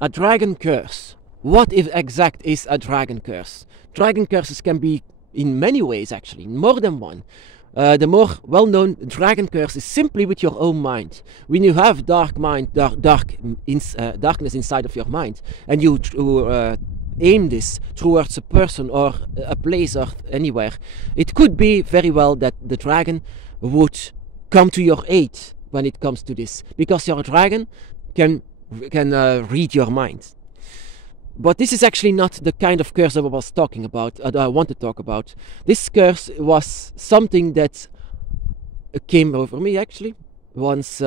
A dragon curse. What if exact is a dragon curse? Dragon curses can be in many ways, actually, more than one. The more well-known dragon curse is simply with your own mind. When you have darkness inside of your mind, and you aim this towards a person or a place or anywhere, it could be very well that the dragon would come to your aid when it comes to this, because your dragon can read your mind. But this is actually not the kind of curse I was talking about, that I want to talk about. This curse was something that came over me, actually. Once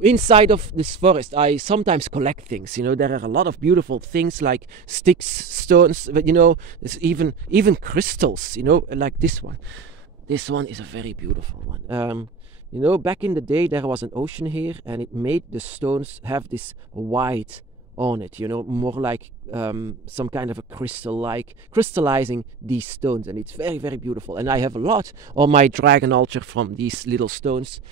inside of this forest, I sometimes collect things. There are a lot of beautiful things like sticks, stones, but there's even crystals, like this one. This one is a very beautiful one. Back in the day, there was an ocean here, and it made the stones have this white on it, more like some kind of a crystal, like crystallizing these stones, and it's very, very beautiful. And I have a lot on my dragon altar from these little stones,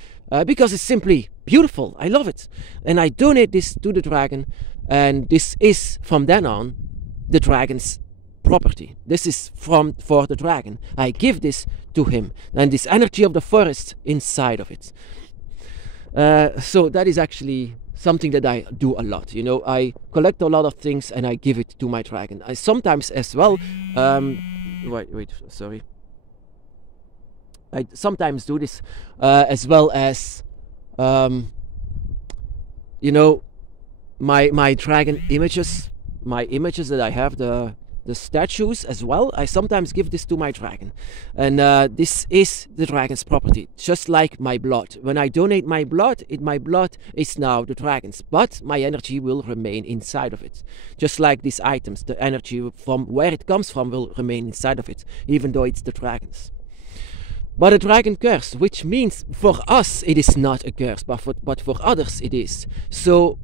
because it's simply beautiful. I love it, and I donate this to the dragon, and this is from then on the dragon's property. This is for the dragon. I give this to him, and this energy of the forest inside of it. So that is actually something that I do a lot. I collect a lot of things and I give it to my dragon. I sometimes as well I sometimes do this as well as my dragon images, that I have, the statues as well. I sometimes give this to my dragon, and this is the dragon's property, just like my blood. When I donate my blood is now the dragon's, but my energy will remain inside of it. Just like these items, the energy from where it comes from will remain inside of it, even though it's the dragon's. But a dragon curse, which means for us it is not a curse, but for others it is. So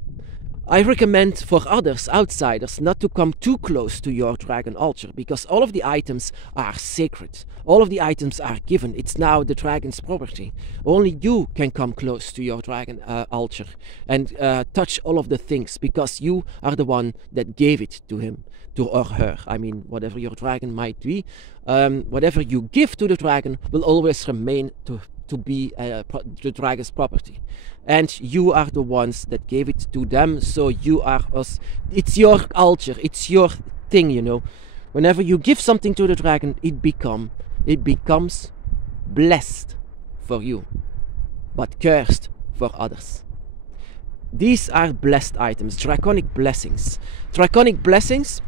I recommend for others, outsiders, not to come too close to your dragon altar, because all of the items are sacred. All of the items are given. It's now the dragon's property. Only you can come close to your dragon altar and touch all of the things, because you are the one that gave it to him, or her. I mean, whatever your dragon might be, whatever you give to the dragon will always remain to be the dragon's property. And you are the ones that gave it to them, so you are us. It's your altar, it's your thing, Whenever you give something to the dragon, it becomes blessed for you, but cursed for others. These are blessed items, draconic blessings. Draconic blessings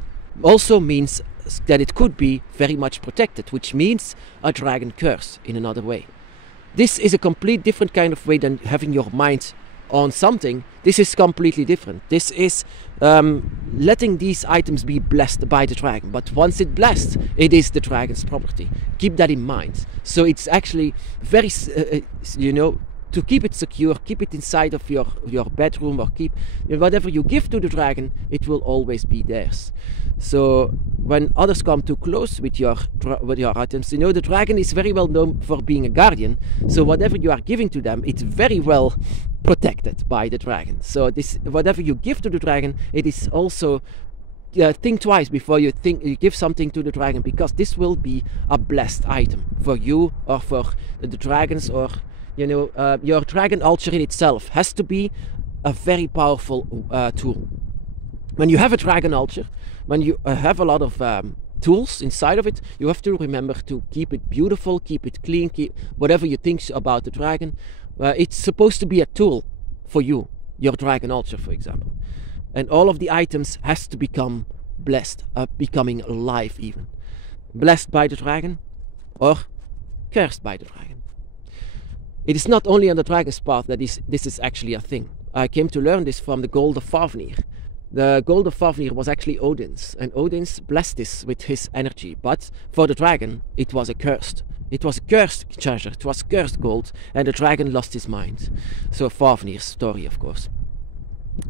also means that it could be very much protected, which means a dragon curse in another way. This is a complete different kind of way than having your mind on something. This is completely different. This is letting these items be blessed by the dragon. But once it's blessed, it is the dragon's property. Keep that in mind. So it's actually very, to keep it secure, keep it inside of your bedroom, or keep whatever you give to the dragon, it will always be theirs. So when others come too close with your items, the dragon is very well known for being a guardian. So whatever you are giving to them, it's very well protected by the dragon. So whatever you give to the dragon, it is also think twice before you give something to the dragon, because this will be a blessed item for you or for the dragons, or your dragon altar in itself has to be a very powerful tool. When you have a dragon altar, when you have a lot of tools inside of it, you have to remember to keep it beautiful, keep it clean, keep whatever you think about the dragon. It's supposed to be a tool for you, your dragon altar, for example. And all of the items has to become blessed, becoming alive even. Blessed by the dragon or cursed by the dragon. It is not only on the dragon's path that this is actually a thing. I came to learn this from the Gold of Fafnir. The Gold of Fafnir was actually Odin's, and Odin's blessed this with his energy. But for the dragon, it was a cursed treasure, it was cursed gold, and the dragon lost his mind. So Fafnir's story, of course.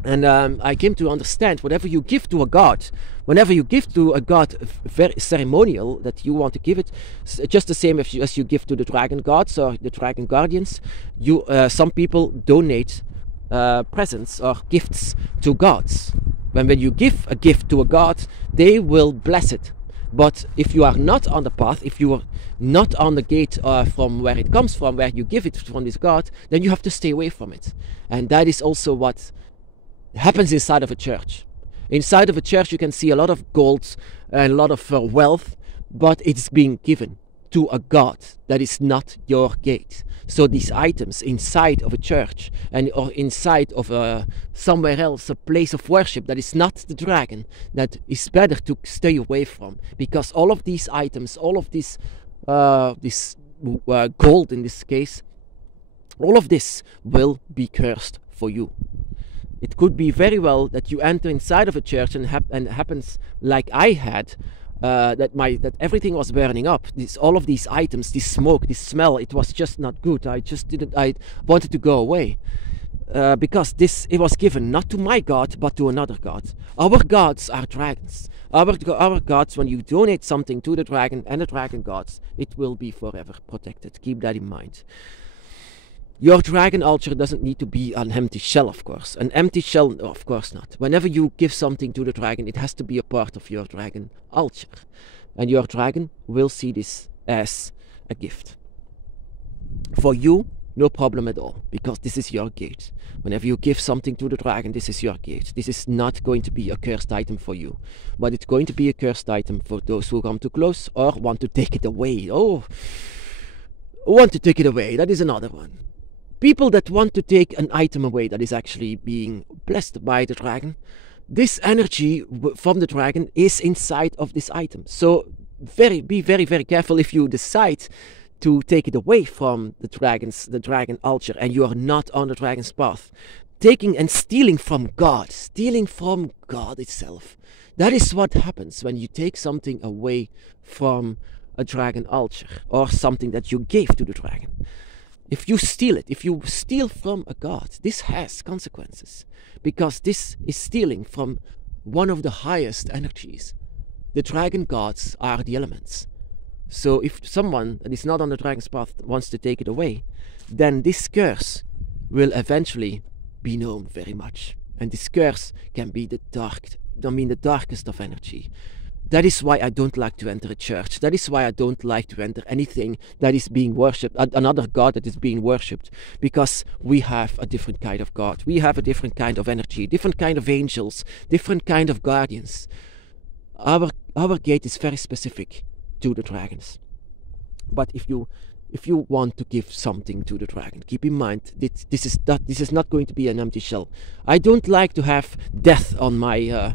And I came to understand, whenever you give to a god very ceremonial, that you want to give it, just the same as you give to the dragon gods or the dragon guardians, some people donate presents or gifts to gods. When you give a gift to a god, they will bless it. But if you are not on the path, if you are not on the gate from where it comes from, where you give it from this god, then you have to stay away from it. And that is also what happens inside of a church. Inside of a church you can see a lot of gold and a lot of wealth, but it's being given to a god that is not your gate. So these items inside of a church or inside of somewhere else, a place of worship that is not the dragon, that is better to stay away from, because all of these items, all of this gold in this case, all of this will be cursed for you. It could be very well that you enter inside of a church and it happens like I had, that everything was burning up. All of these items, this smoke, this smell, it was just not good. I wanted to go away. Because it was given not to my God, but to another God. Our gods are dragons. Our gods, when you donate something to the dragon and the dragon gods, it will be forever protected. Keep that in mind. Your dragon altar doesn't need to be an empty shell, of course. An empty shell, no, of course not. Whenever you give something to the dragon, it has to be a part of your dragon altar. And your dragon will see this as a gift. For you, no problem at all, because this is your gate. Whenever you give something to the dragon, this is your gate. This is not going to be a cursed item for you. But it's going to be a cursed item for those who come too close or want to take it away. Want to take it away, that is another one. People that want to take an item away that is actually being blessed by the dragon, this energy from the dragon is inside of this item. So be very, very careful if you decide to take it away from the dragon altar, and you are not on the dragon's path. Taking and stealing from God itself. That is what happens when you take something away from a dragon altar or something that you gave to the dragon. If you steal it, if you steal from a god, this has consequences, because this is stealing from one of the highest energies. The dragon gods are the elements. So if someone that is not on the dragon's path wants to take it away, then this curse will eventually be known very much. And this curse can be the darkest of energy. That is why I don't like to enter a church. That is why I don't like to enter anything that is being worshipped, another god that is being worshipped, because we have a different kind of god. We have a different kind of energy, different kind of angels, different kind of guardians. Our gate is very specific to the dragons. But if you want to give something to the dragon, keep in mind that this is not going to be an empty shell. I don't like to have death on my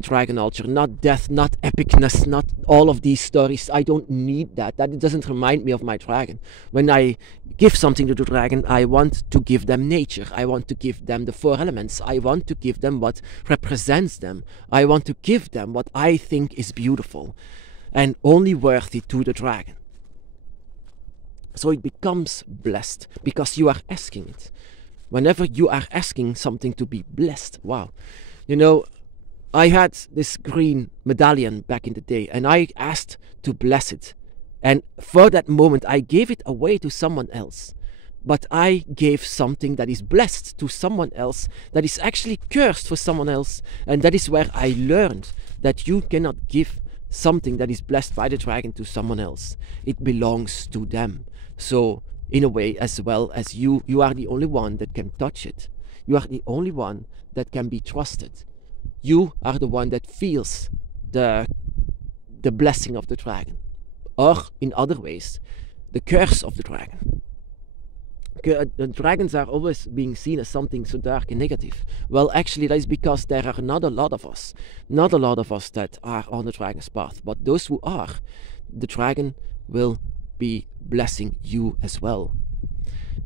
dragon altar. Not death, not epicness, not all of these stories. I don't need that. That doesn't remind me of my dragon. When I give something to the dragon, I want to give them nature. I want to give them the 4 elements. I want to give them what represents them. I want to give them what I think is beautiful and only worthy to the dragon. So it becomes blessed because you are asking it. Whenever you are asking something to be blessed, wow. You know, I had this green medallion back in the day, and I asked to bless it. And for that moment, I gave it away to someone else. But I gave something that is blessed to someone else, that is actually cursed for someone else. And that is where I learned that you cannot give something that is blessed by the dragon to someone else. It belongs to them. So, in a way, as well as you are the only one that can touch it. You are the only one that can be trusted. You are the one that feels the blessing of the dragon. Or, in other ways, the curse of the dragon. The dragons are always being seen as something so dark and negative. Well, actually, that is because there are not a lot of us that are on the dragon's path. But those who are, the dragon will be blessing you as well.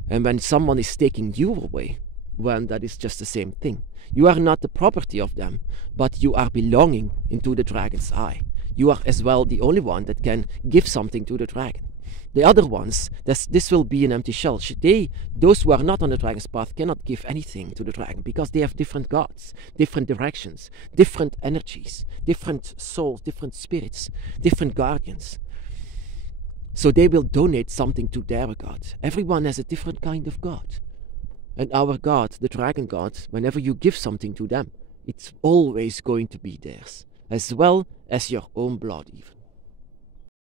And when someone is taking you away, well, that is just the same thing. You are not the property of them, but you are belonging into the dragon's eye. You are as well the only one that can give something to the dragon. The other ones, this will be an empty shell. Those who are not on the dragon's path cannot give anything to the dragon, because they have different gods, different directions, different energies, different souls, different spirits, different guardians. So they will donate something to their god. Everyone has a different kind of god. And our god, the dragon god, whenever you give something to them, it's always going to be theirs, as well as your own blood even.